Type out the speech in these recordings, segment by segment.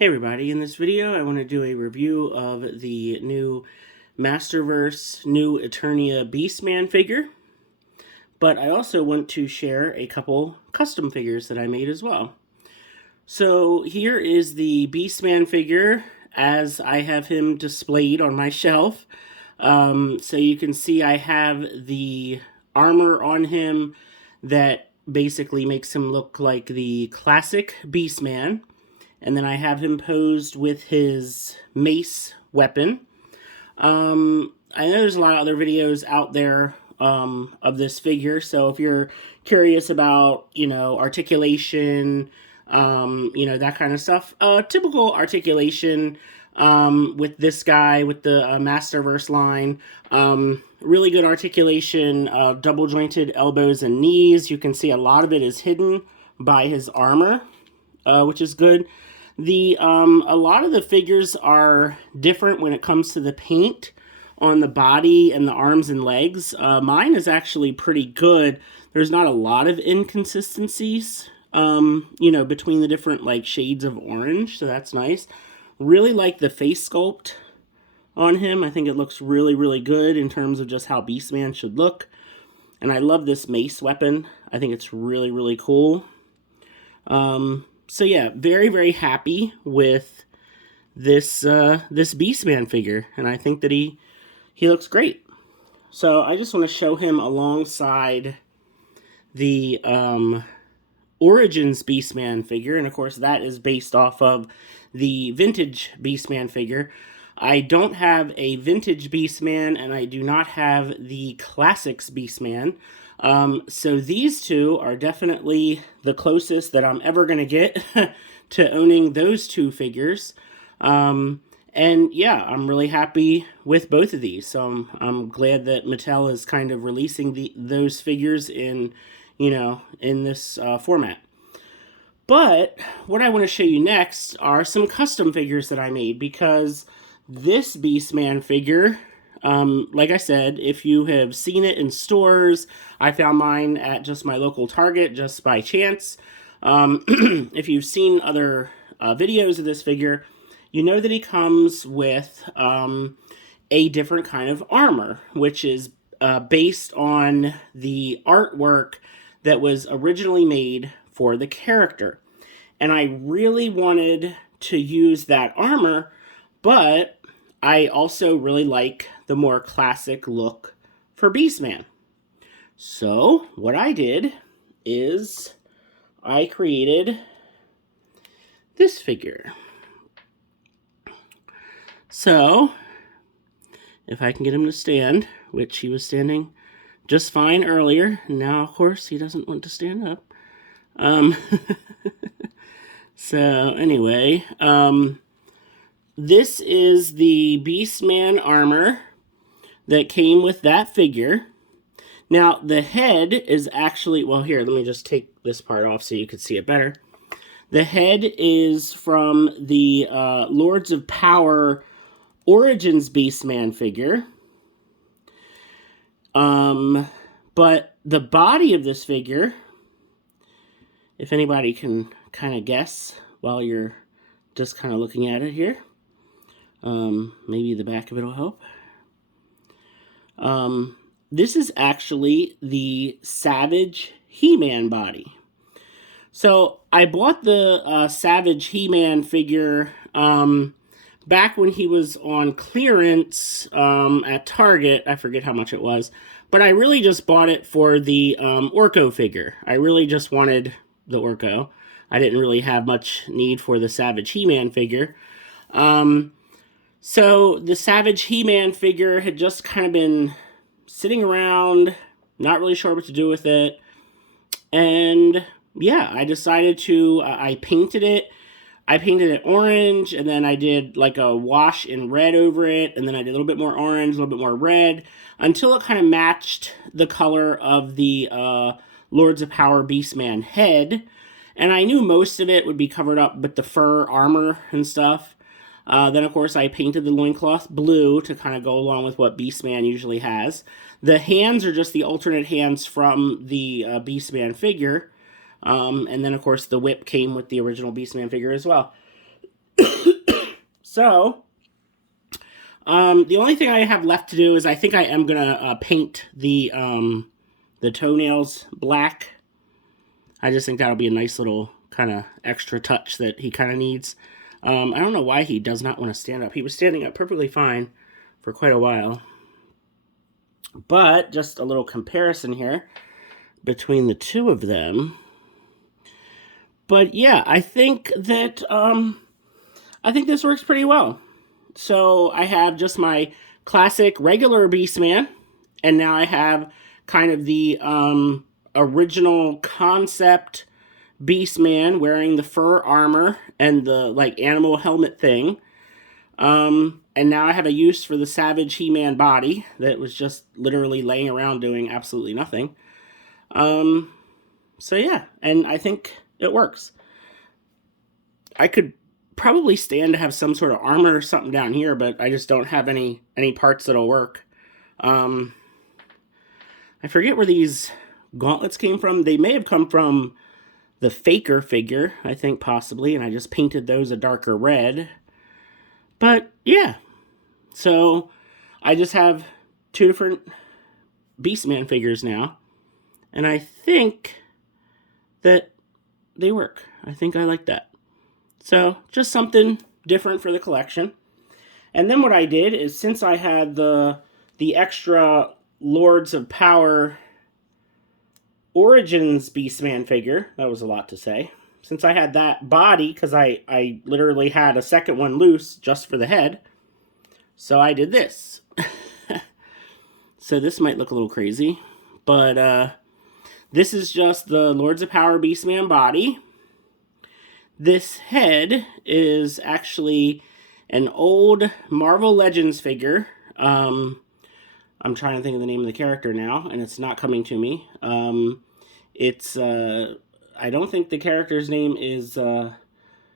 Hey everybody, in this video I want to do a review of the new Masterverse New Eternia Beastman figure, but I also want to share a couple custom figures that I made as well. So here is the Beastman figure as I have him displayed on my shelf. So you can see I have the armor on him that basically makes him look like the classic Beastman. And then I have him posed with his mace weapon. I know there's a lot of other videos out there of this figure, so if you're curious about, articulation, that kind of stuff, typical articulation with this guy, with the Masterverse line. Really good articulation, double jointed elbows and knees. You can see a lot of it is hidden by his armor, which is good. A lot of the figures are different when it comes to the paint on the body and the arms and legs. Mine is actually pretty good. There's not a lot of inconsistencies, between the different shades of orange, so that's nice. Really like the face sculpt on him. I think it looks really, really good in terms of just how Beastman should look. And I love this mace weapon. I think it's really, really cool. So yeah, very, very happy with this this Beastman figure, and I think that he looks great. So I just want to show him alongside the Origins Beastman figure, and of course that is based off of the vintage Beastman figure. I don't have a vintage Beastman, and I do not have the classics Beastman. So these two are definitely the closest that I'm ever going to get to owning those two figures. And yeah, I'm really happy with both of these. So I'm glad that Mattel is kind of releasing those figures in, in this format. But what I want to show you next are some custom figures that I made, because this Beastman figure, like I said, if you have seen it in stores, I found mine at just my local Target just by chance. If you've seen other videos of this figure, you know that he comes with a different kind of armor, which is based on the artwork that was originally made for the character. And I really wanted to use that armor, but I also really like the more classic look for Beastman. So what I did is I created this figure. So if I can get him to stand, which he was standing just fine earlier, and now of course he doesn't want to stand up. So anyway, this is the Beastman armor that came with that figure. Now, the head is actually, well, here, let me just take this part off so you can see it better. The head is from the Lords of Power Origins Beastman figure. But the body of this figure, if anybody can kind of guess while you're just kind of looking at it here, maybe the back of it will help. This is actually the Savage He-Man body. So I bought the Savage He-Man figure back when he was on clearance at Target. I forget how much it was, but I really just bought it for the Orko figure. I really just wanted the Orko. I didn't really have much need for the Savage He-Man figure. So the Savage He-Man figure had just kind of been sitting around, not really sure what to do with it. And yeah, I decided to, I painted it. I painted it orange, and then I did like a wash in red over it, and then I did a little bit more orange, a little bit more red, until it kind of matched the color of the Lords of Power Beastman head. And I knew most of it would be covered up with the fur armor and stuff. Then, of course, I painted the loincloth blue to kind of go along with what Beastman usually has. The hands are just the alternate hands from the Beastman figure. And then, of course, the whip came with the original Beastman figure as well. So, the only thing I have left to do is I think I am gonna paint the toenails black. I just think that'll be a nice little kind of extra touch that he kind of needs. I don't know why he does not want to stand up. He was standing up perfectly fine for quite a while. But just a little comparison here between the two of them. But yeah, I think that this works pretty well. So I have just my classic regular Beastman, and now I have kind of the original concept Beastman wearing the fur armor and the like animal helmet thing. And now I have a use for the Savage He-Man body that was just literally laying around doing absolutely nothing. So yeah, and I think it works. I could probably stand to have some sort of armor or something down here, but I just don't have any parts that'll work. I forget where these gauntlets came from. They may have come from the Faker figure, I think possibly, and I just painted those a darker red. But yeah, so I just have two different Beastman figures now, and I think that they work. I think I like that. So just something different for the collection. And then what I did is, since I had the extra Lords of Power Origins Beastman figure, that was a lot to say. Since I had that body, because I literally had a second one loose just for the head, so I did this. So this might look a little crazy, but this is just the Lords of Power Beastman body. This head is actually an old Marvel Legends figure. I'm trying to think of the name of the character now, and it's not coming to me. I don't think the character's name is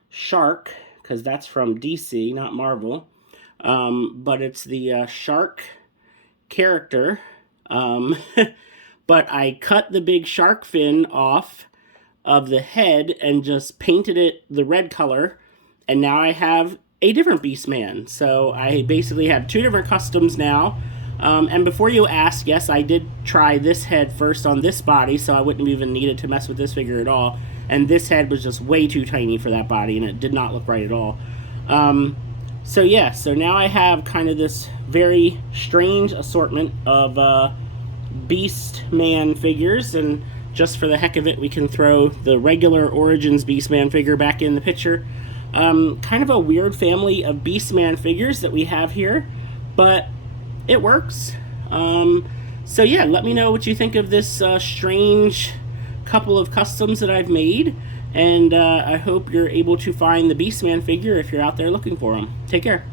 Shark, because that's from DC, not Marvel. But it's the Shark character. But I cut the big shark fin off of the head and just painted it the red color, and now I have a different Beastman. So I basically have two different customs now. And before you ask, yes, I did try this head first on this body, so I wouldn't have even needed to mess with this figure at all. And this head was just way too tiny for that body, and it did not look right at all. So yeah, so now I have kind of this very strange assortment of Beastman figures, and just for the heck of it, we can throw the regular Origins Beastman figure back in the picture. Kind of a weird family of Beastman figures that we have here, but it works. So yeah, let me know what you think of this strange couple of customs that I've made, and I hope you're able to find the Beastman figure if you're out there looking for them. Take care.